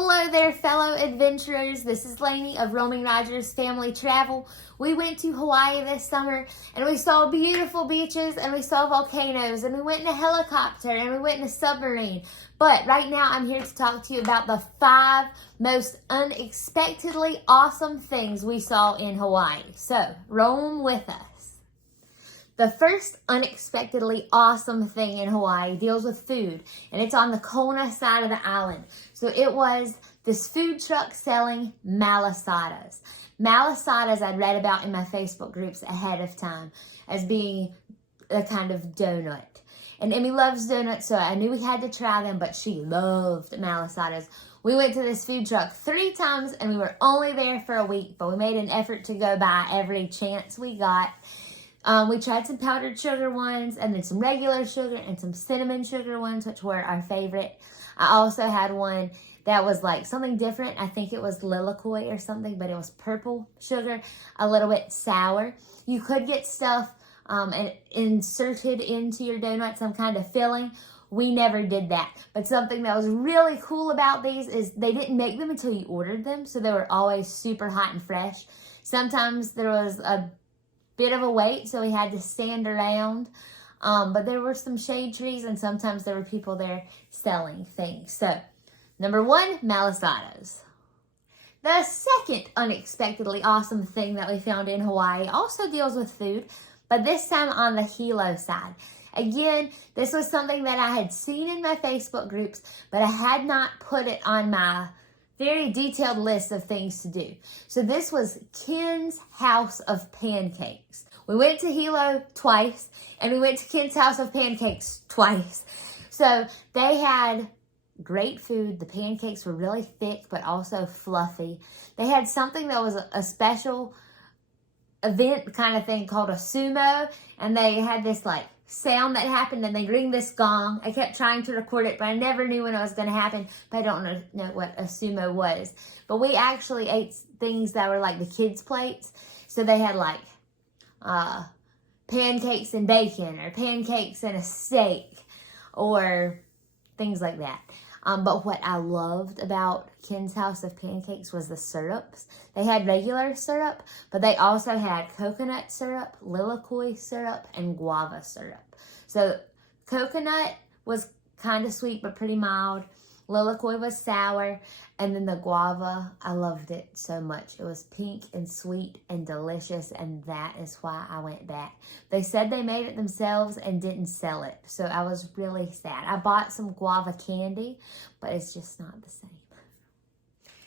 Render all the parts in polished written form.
Hello there, fellow adventurers. This is Lainey of Roaming Rogers Family Travel. We went to Hawaii this summer and we saw beautiful beaches and we saw volcanoes and we went in a helicopter and we went in a submarine. But right now I'm here to talk to you about the 5 most unexpectedly awesome things we saw in Hawaii. So, roam with us. The first unexpectedly awesome thing in Hawaii deals with food, and it's on the Kona side of the island. So it was this food truck selling Malasadas. Malasadas I'd read about in my Facebook groups ahead of time as being a kind of donut. And Emmy loves donuts, so I knew we had to try them, but she loved Malasadas. We went to this food truck 3 times, and we were only there for a week, but we made an effort to go by every chance we got. We tried some powdered sugar ones and then some regular sugar and some cinnamon sugar ones, which were our favorite. I also had one that was like something different. I think it was lilikoi or something, but it was purple sugar, a little bit sour. You could get stuff and inserted into your donut, some kind of filling. We never did that. But something that was really cool about these is they didn't make them until you ordered them, so they were always super hot and fresh. Sometimes there was a bit of a wait, so we had to stand around, but there were some shade trees and sometimes there were people there selling things. So, number 1, Malasadas. The second unexpectedly awesome thing that we found in Hawaii also deals with food, but this time on the Hilo side. Again, this was something that I had seen in my Facebook groups, but I had not put it on my very detailed list of things to do. So this was Ken's House of Pancakes. We went to Hilo twice, and we went to Ken's House of Pancakes twice. So they had great food. The pancakes were really thick, but also fluffy. They had something that was a special event kind of thing called a sumo, and they had this like sound that happened and they ring this gong. I kept trying to record it, but I never knew when it was going to happen, but I don't know what a sumo was. But we actually ate things that were like the kids' plates. So they had like pancakes and bacon or pancakes and a steak or things like that. But what I loved about Ken's House of Pancakes was the syrups. They had regular syrup, but they also had coconut syrup, lilikoi syrup, and guava syrup. So coconut was kind of sweet but pretty mild. Lilikoi was sour, and then the guava, I loved it so much. It was pink and sweet and delicious, and that is why I went back. They said they made it themselves and didn't sell it, so I was really sad. I bought some guava candy, but it's just not the same.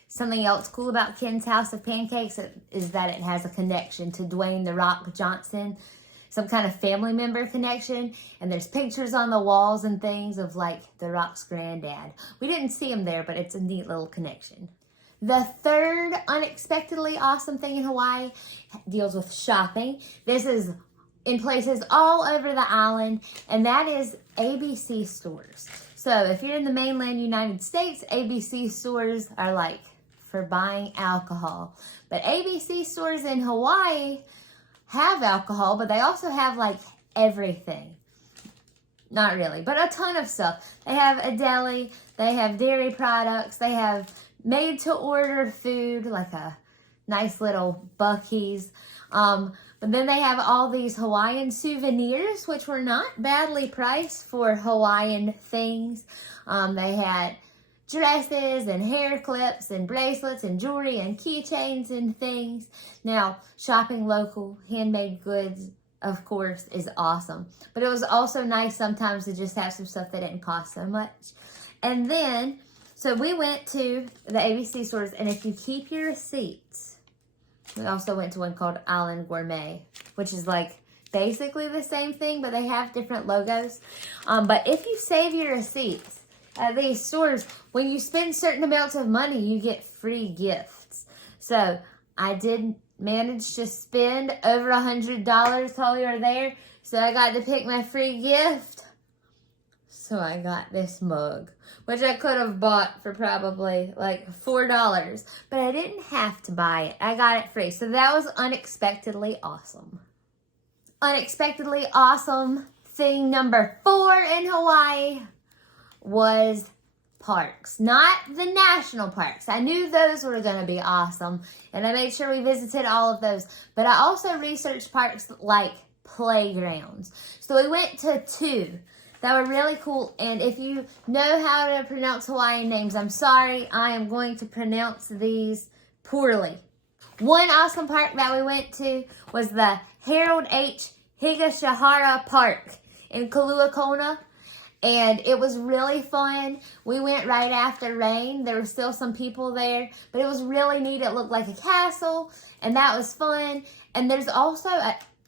Something else cool about Ken's House of Pancakes is that it has a connection to Dwayne "The Rock" Johnson, some kind of family member connection, and there's pictures on the walls and things of like The Rock's granddad. We didn't see him there, but it's a neat little connection. The third unexpectedly awesome thing in Hawaii deals with shopping. This is in places all over the island, and that is ABC stores. So if you're in the mainland United States, ABC stores are like for buying alcohol. But ABC stores in Hawaii have alcohol, but they also have like everything. Not really, but a ton of stuff. They have a deli, they have dairy products, they have made to order food, like a nice little Buc-ee's. But then they have all these Hawaiian souvenirs, which were not badly priced for Hawaiian things. They had dresses and hair clips and bracelets and jewelry and keychains and things. Now, shopping local handmade goods, of course, is awesome. But it was also nice sometimes to just have some stuff that didn't cost so much. And then, so we went to the ABC stores, and if you keep your receipts, we also went to one called Island Gourmet, which is like basically the same thing, but they have different logos. But if you save your receipts at these stores, when you spend certain amounts of money, you get free gifts. So I did manage to spend over $100 while we were there. So I got to pick my free gift. So I got this mug, which I could have bought for probably like $4, but I didn't have to buy it. I got it free. So that was unexpectedly awesome. Unexpectedly awesome thing number 4 in Hawaii was parks, not the national parks. I knew those were going to be awesome, and I made sure we visited all of those. But I also researched parks like playgrounds. So we went to 2 that were really cool. And if you know how to pronounce Hawaiian names, I'm sorry, I am going to pronounce these poorly. One awesome park that we went to was the Harold H. Higashihara Park in Kaluakona. And it was really fun. We went right after rain. There were still some people there, but it was really neat. It looked like a castle, and that was fun. And there's also,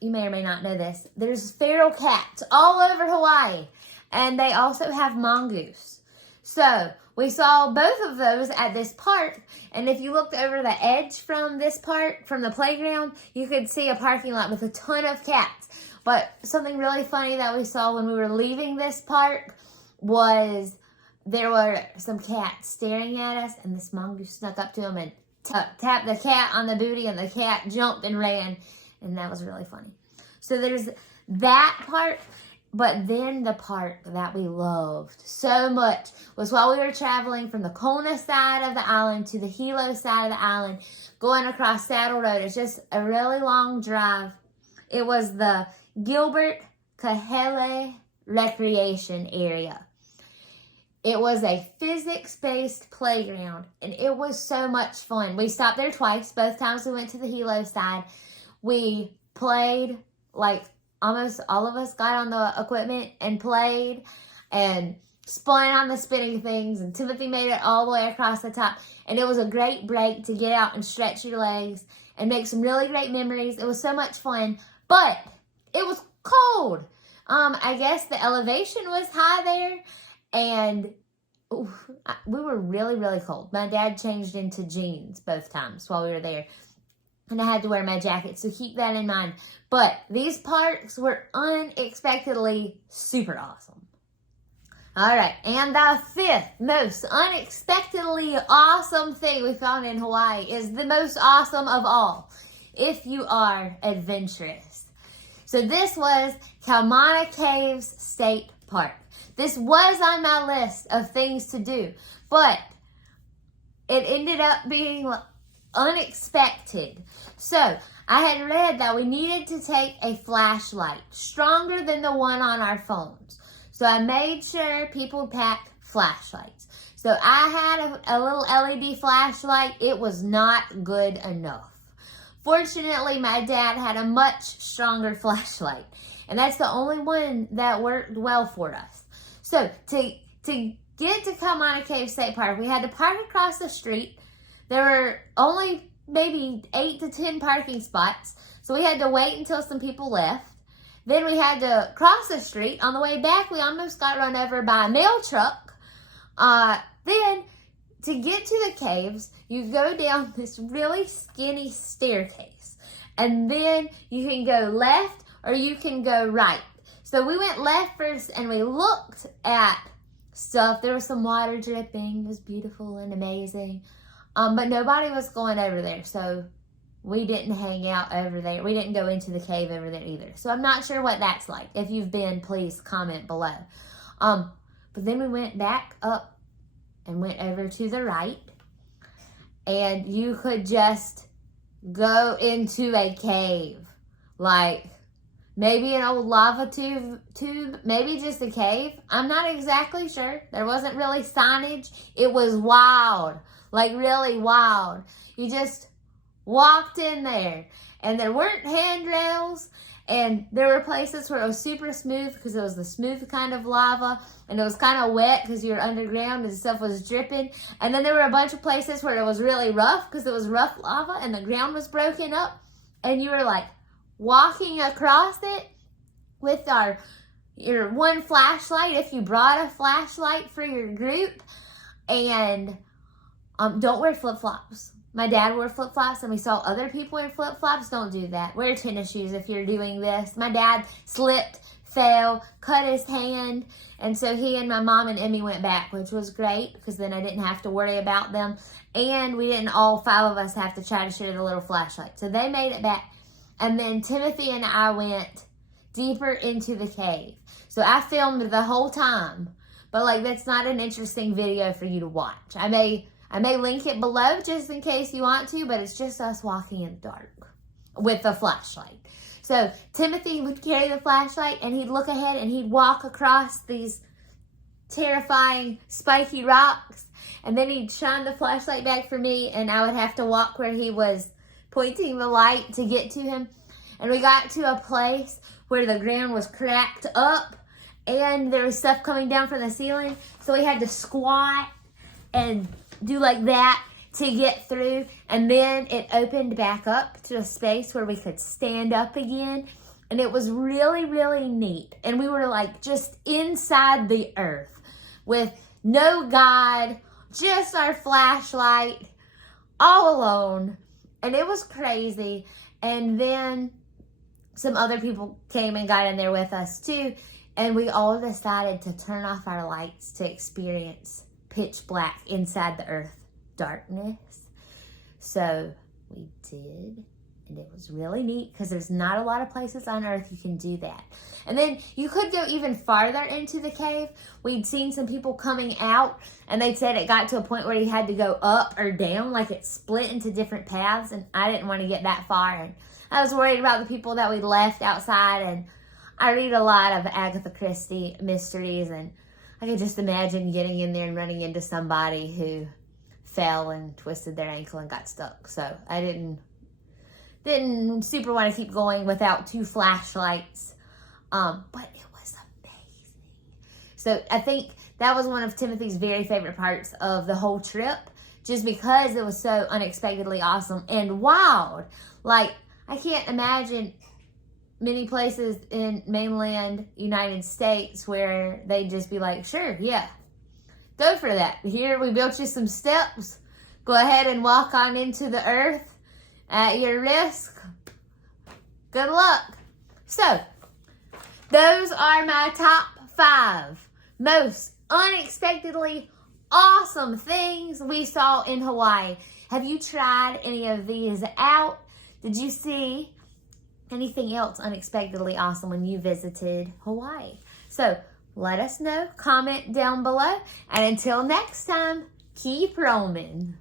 you may or may not know this, there's feral cats all over Hawaii, and they also have mongoose. So we saw both of those at this park, and if you looked over the edge from this park, from the playground, you could see a parking lot with a ton of cats. But something really funny that we saw when we were leaving this park was there were some cats staring at us, and this mongoose snuck up to them and tapped the cat on the booty, and the cat jumped and ran, and that was really funny. So there's that part, but then the park that we loved so much was while we were traveling from the Kona side of the island to the Hilo side of the island, going across Saddle Road. It's just a really long drive. It was the Gilbert Kahele Recreation Area. It was a physics-based playground, and it was so much fun. We stopped there twice. Both times we went to the Hilo side. We played, like almost all of us got on the equipment and played and spun on the spinning things, and Timothy made it all the way across the top. And it was a great break to get out and stretch your legs and make some really great memories. It was so much fun, but it was cold. I guess the elevation was high there, and we were really, really cold. My dad changed into jeans both times while we were there, and I had to wear my jacket, so keep that in mind. But these parks were unexpectedly super awesome. All right, and the 5th most unexpectedly awesome thing we found in Hawaii is the most awesome of all, if you are adventurous. So this was Kaimana Caves State Park. This was on my list of things to do, but it ended up being unexpected. So I had read that we needed to take a flashlight stronger than the one on our phones. So I made sure people packed flashlights. So I had a little LED flashlight. It was not good enough. Fortunately, my dad had a much stronger flashlight, and that's the only one that worked well for us. So to get to Kaimana Cave State Park, we had to park across the street. There were only maybe 8 to 10 parking spots, so we had to wait until some people left. Then we had to cross the street. On the way back, we almost got run over by a mail truck. Then, to get to the caves, you go down this really skinny staircase. And then you can go left or you can go right. So we went left first and we looked at stuff. There was some water dripping. It was beautiful and amazing. But nobody was going over there. So we didn't hang out over there. We didn't go into the cave over there either. So I'm not sure what that's like. If you've been, please comment below. But then we went back up and went over to the right, and you could just go into a cave, like maybe an old lava tube, maybe just a cave. I'm not exactly sure. There wasn't really signage. It was wild, like really wild. You just walked in there, and there weren't handrails, and there were places where it was super smooth because it was the smooth kind of lava, and it was kind of wet because you were underground and stuff was dripping. And then there were a bunch of places where it was really rough because it was rough lava and the ground was broken up, and you were like walking across it with your one flashlight if you brought a flashlight for your group. And don't wear flip-flops. My dad wore flip-flops, and we saw other people wear flip-flops. Don't do that. Wear tennis shoes if you're doing this. My dad slipped, fell, cut his hand, and so he and my mom and Emmy went back, which was great because then I didn't have to worry about them, and we didn't all 5 of us have to try to share the little flashlight. So they made it back, and then Timothy and I went deeper into the cave. So I filmed the whole time, but like that's not an interesting video for you to watch. I may link it below just in case you want to, but it's just us walking in the dark with a flashlight. So Timothy would carry the flashlight and he'd look ahead and he'd walk across these terrifying spiky rocks, and then he'd shine the flashlight back for me, and I would have to walk where he was pointing the light to get to him. And we got to a place where the ground was cracked up and there was stuff coming down from the ceiling, so we had to squat and do like that to get through, and then it opened back up to a space where we could stand up again, and it was really, really neat. And we were like just inside the earth with no guide, just our flashlight, all alone, and it was crazy. And then some other people came and got in there with us too, and we all decided to turn off our lights to experience pitch black inside the earth darkness. So we did, and it was really neat because there's not a lot of places on earth you can do that. And then you could go even farther into the cave. We'd seen some people coming out, and they said it got to a point where you had to go up or down, like it split into different paths, and I didn't want to get that far, and I was worried about the people that we left outside. And I read a lot of Agatha Christie mysteries, and I could just imagine getting in there and running into somebody who fell and twisted their ankle and got stuck. So I didn't super want to keep going without 2 flashlights. But it was amazing. So I think that was one of Timothy's very favorite parts of the whole trip, just because it was so unexpectedly awesome and wild. Like, I can't imagine many places in mainland United States where they'd just be like, sure, yeah, go for that. Here, we built you some steps. Go ahead and walk on into the earth at your risk. Good luck. So, those are my top 5 most unexpectedly awesome things we saw in Hawaii. Have you tried any of these out? Did you see anything else unexpectedly awesome when you visited Hawaii? So let us know, comment down below, and until next time, keep roaming.